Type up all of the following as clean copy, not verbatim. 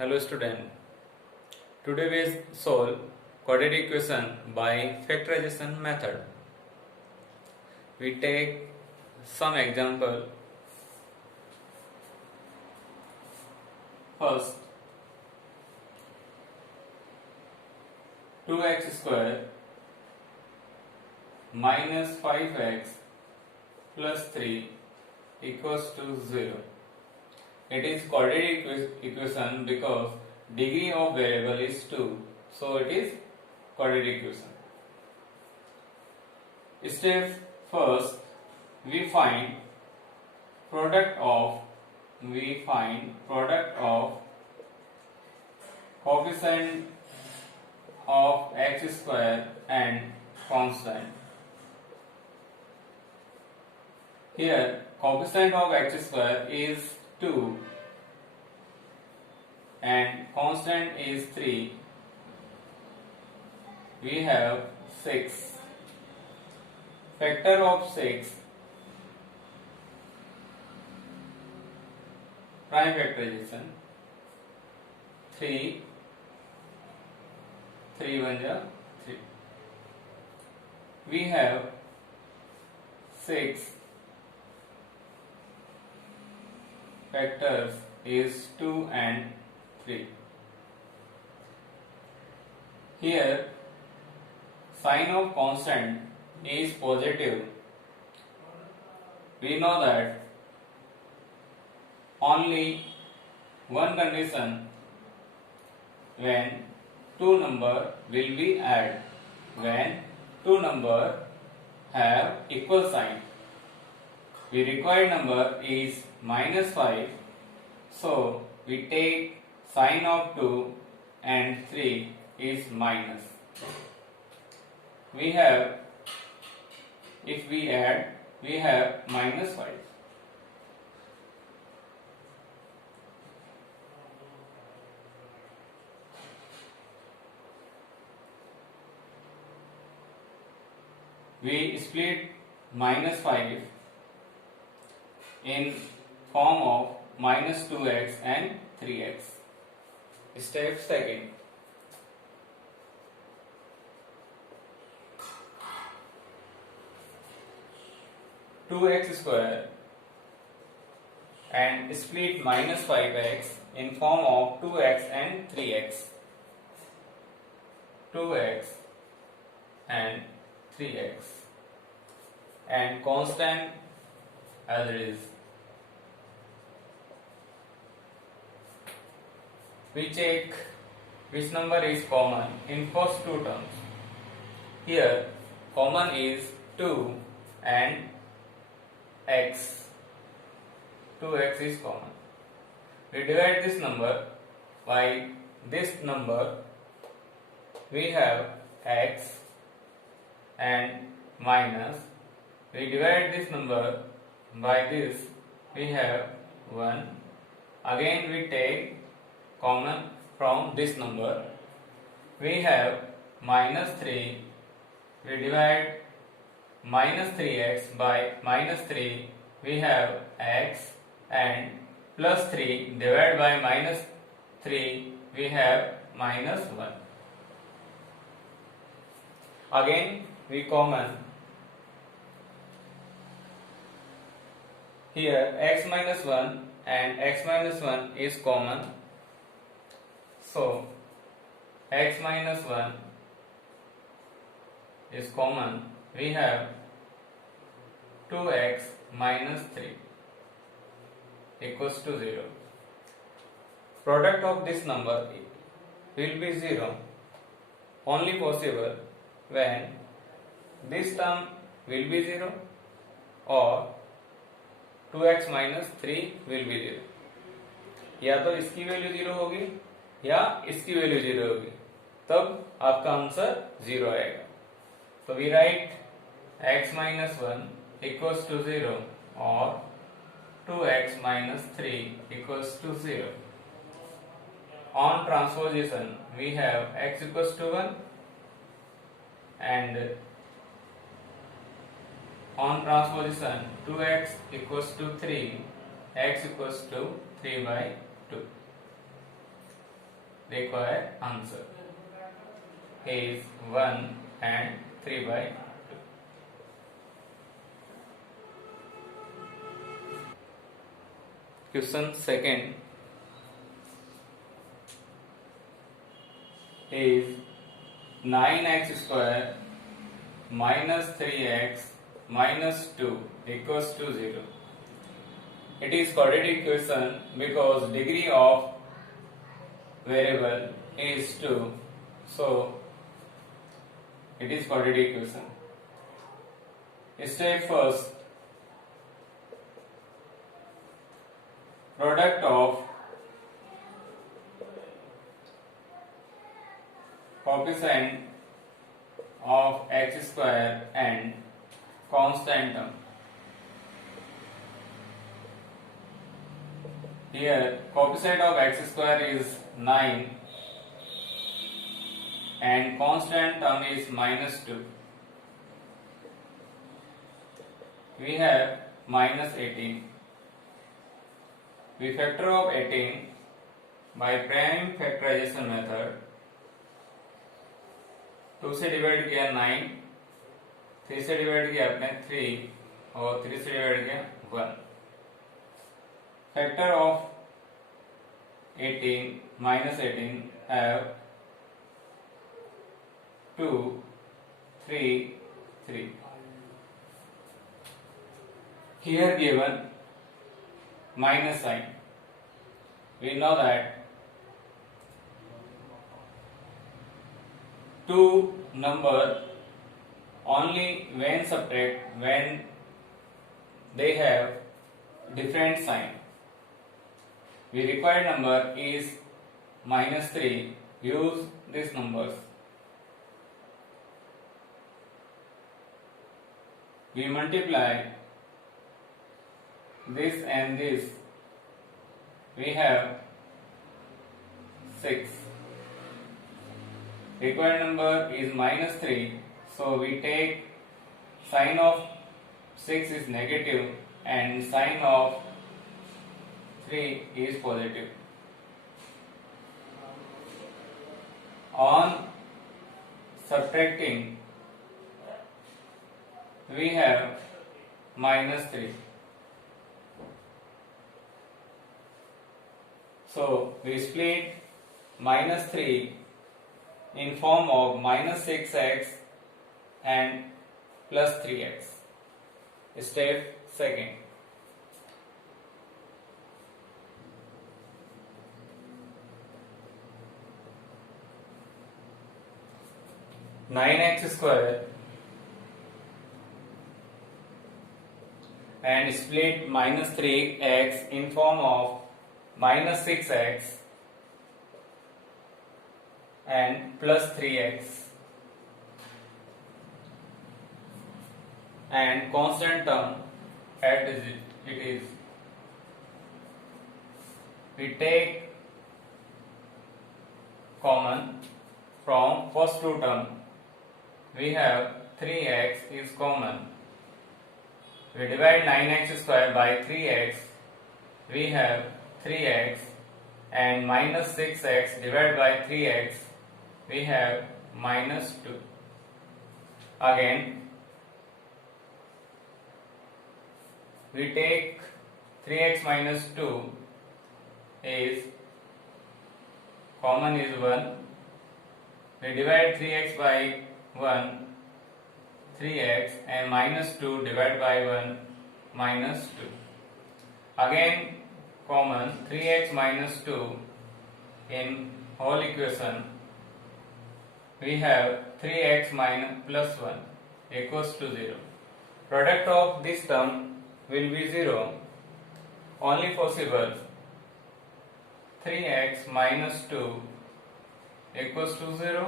Hello student. Today we solve quadratic equation by factorization method. We take some example. First, 2x square minus 5x plus 3 equals to 0. It is quadratic equation because degree of variable is 2, so it is quadratic equation. Step first, we find product of coefficient of x square and constant. Here coefficient of x square is 2 and constant is 3. We have 6. Factor of 6, prime factorization, 3 1 जा 3. We have 6 factors is 2 and 3. Here sign of constant is positive. We know that only one condition when two number will be added, when two number have equal sign. The required number is minus 5, so we take sign of 2 and 3 is minus. We have, if we add, we have minus 5. We split minus 5 in form of minus 2x and 3x. Step second. Two x square and split minus 5x in form of 2x and 3x. 2x and 3x and constant as it is. We check which number is common in first two terms. Here common is 2 and x. 2x is common. We divide this number by this number. We have x and minus. We divide this number by this. We have 1. Again we take common from this number. We have minus 3. We divide minus 3x by minus 3. We have x and plus 3 divided by minus 3. We have minus 1. Again we common. Here x minus 1 and x minus 1 is common. So x minus 1 is common. We have 2x minus 3 equals to 0. Product of this number will be 0. Only possible when this term will be 0 or 2x minus 3 will be 0. या तो इसकी value 0 होगी या इसकी value 0 होगी, तब आपका answer 0 आएगा. So we write x minus 1 equals to 0 or 2x minus 3 equals to 0. On transposition we have x equals to 1 and on transposition 2x equals to 3, x equals to 3 by 2. required answer is 1 and 3/2. Question second is 9x square minus 3x minus 2 equals to 0. It is quadratic equation because degree of variable is 2, so it is quadratic equation. Step first, product of coefficient of x square and constant term. Here coefficient of x square is 9 and constant term is -2. We have -18. We factor of 18 by prime factorization method. 2 से divide किया 9, 3 से divide किया आपने 3 और 3 से divide किया 1. Factor of 18 -18 have 2, 3, 3. Here given minus sign. We know that two number only when subtract when they have different sign. The required number is -3. Use these numbers. We multiply this and this. We have 6. Required number is -3, so we take sign of 6 is negative and sign of 3 is positive. On subtracting, we have -3. So we split -3 in form of -6x and +3x. Step second. (9x square) and split -3x in form of -6x and +3x and constant term at it is. We take common from first two term. We have 3x is common. We divide 9x square by 3x. We have 3x and -6x divided by 3x. We have -2. Again, we take 3x minus 2 is common is 1. We divide 3x by 1, 3x and -2 divided by 1, -2. Again common 3x minus 2 in whole equation. We have 3x minus plus 1 equals to 0. Product of this term will be 0. Only possible 3x minus 2 equals to 0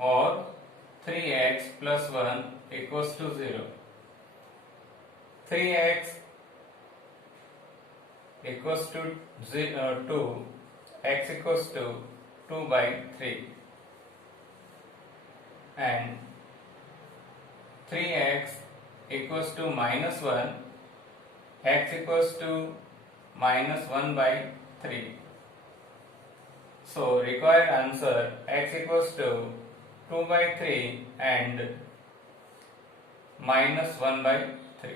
or 3x plus 1 equals to 0. 3x equals to 2, x equals to 2 by 3 and 3x equals to -1, x equals to -1 by 3. So required answer x equals to 2 by 3 and minus 1 by 3.